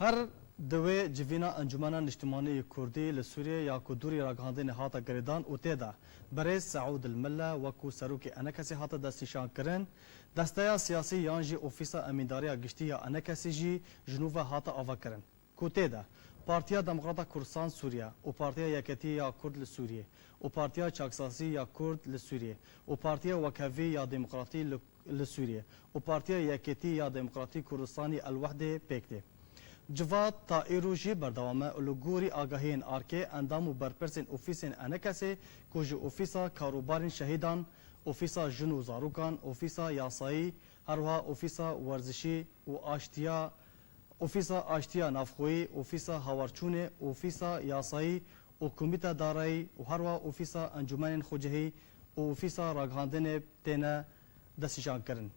هر دوی جوینا انجمن اجتماعی کردی لسوریه یا کدوری راگهاندن هاتا گریدان و تیدا برای سعود المله وکو سروک انکسی هاتا دستیشان کرن دستیا سیاسی یانجی اوفیسا امینداری گشتی یا انکسی جی جنوب هاتا آوا کرن کو تیدا پارتیا دموکراتا کردستان سوریه و پارتیا یکتی یا کرد لسوریه و پارتیا چاکساسی یا کرد لسوریه و پارتیا وکوی یا دموکراتی لسوریه و پارتیا یکتی یا دموکراتی کردستانی الوحده پیکته جواد طائروجی بردوامه الگوری آگاهین آرکه اندام و برپرسین اوفیسین انکسی کج اوفیسا کاروبارین شهیدان اوفیسا جنو زاروکان اوفیسا یاسایی هروها اوفیسا ورزشی و آشتیا اوفیسا آشتیا نافخویی اوفیسا هاورچونه اوفیسا یاسایی و کمیتا دارایی و هروها اوفیسا انجمن خوجهی و اوفیسا راگهاندن تینه دستیشان کرن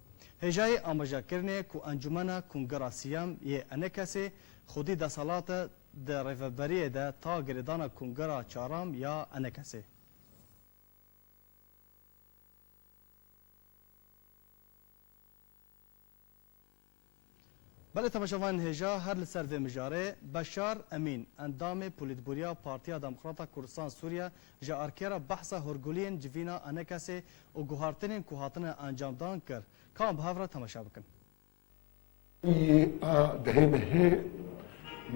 هجای آماجا کرنه کو انجمن کنگرا سیام یه انکسی خودی دسالات در ریفبریه ده تا گردان کنگرا چارام یا انکسی بله تماشاوان هجا هر لسر و مجاره بشار امین اندام پولیتبوریا پارتیا دموکراتا کردستان سوریا جا ارکیرا بحثا هرگولین جوینا انکسی و گوهارتنین کوهاتن انجام دان کر کام بهافرا تماشا بکن دهيمه هي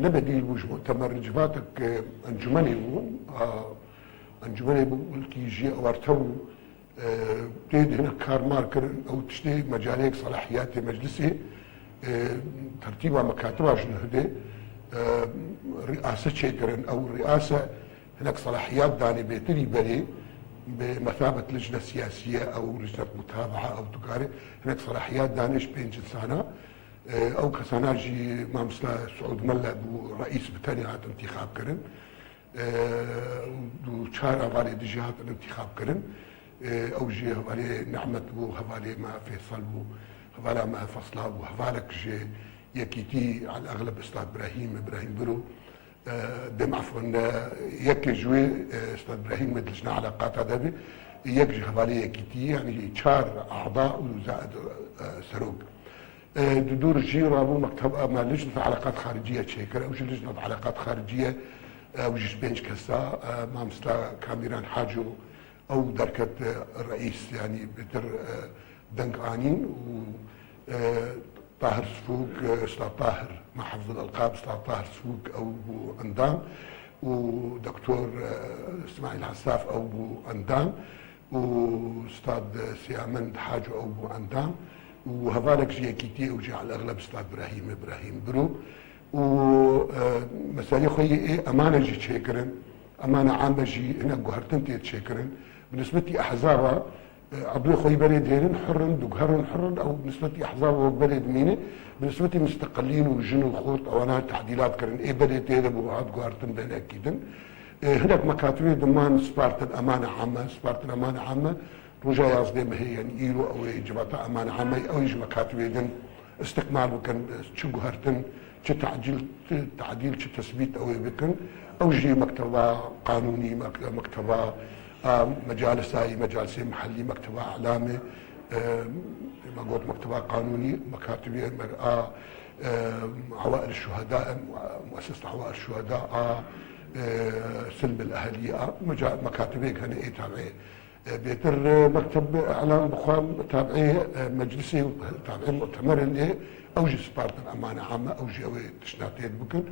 نبدي الوجه مؤتمر جباتك انجمني انجمني قلت يجي اوارتو تيد هنا كار ماركر او تشتي مجاليك صلاحيات مجلسي ترتيبها مكاتبها شنو هدي رئاسه شيكرن او رئاسه هناك صلاحيات داني بيتري بري بمثابه لجنه سياسيه او لجنه متابعه او تقاري هناك صلاحيات دانش بين جلسانا او كساناجي مامسلا سعود ملا بو رئيس بتاني انتخاب كرن دو شهر هفالي دي جهات الانتخاب كرن او جي هفالي نعمت بو هفالي ما فيصل بو هفالا ما فصلا بو هفالك جي يكيتي على الاغلب استاذ ابراهيم برو دم عفوا يك جوي استاذ ابراهيم مدلجنا علاقات هذا يك هفالي يكيتي يعني شهر اعضاء وزائد سروق دور جيرة مو مكتب ما لجنة علاقات خارجية شيكر أو لجنة علاقات خارجية أو جيش بينش كسا ما مثل كاميران حاجو أو دركة الرئيس يعني بتر دنقانين و طاهر سفوق استاذ طاهر مع حفظ الألقاب استاذ طاهر سفوق أو بو أندام ودكتور اسماعيل عساف أو بو أندام واستاذ سيامند حاجو أو بو أندام وهذالك جي كيتي وجي على الاغلب استاذ ابراهيم برو ومسالي خوي امانه جي تشكرن امانه عامه جي هنا قهرتن تشكرن بالنسبه لي احزابها عبد خوي بلد هيرن حرن دقهرن حرن او بالنسبه لي احزابها بلد مينه بالنسبه لي مستقلين وجنو خورط او انا تعديلات كرن بلد هذا بوعد قهرتن بين اكيدن هناك مكاتب ضمان سبارتن امانه عامه سبارتن امانه عامه رجاء يازدي هي يعني إيرو أو جبهة أمانة عامة أو يجي مكاتب يدن استكمال وكان شو جهرتن شو تعديل شو تثبيت أو يبكن أو يجي مكتبة قانوني مكتبة مجالس هاي مجالس محلي مكتبة إعلامي ما قلت مكتبة قانوني مكاتب عوائل الشهداء مؤسسة عوائل الشهداء سلم الأهلية مكاتب هيك هنا إيه تابعين بيتر مكتب اعلام بخام تابعيه مجلسي تابعيه مؤتمر اللي اوجي سبارتن امانه عامه اوجي اوي تشناتين بكن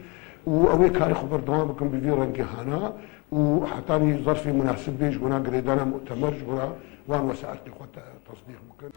واوي كاري خبر دوام بكن بفيرن هنا وحطاني ظرفي مناسب بيج وانا قريدانا مؤتمر وان وسالتني خد تصديق بكن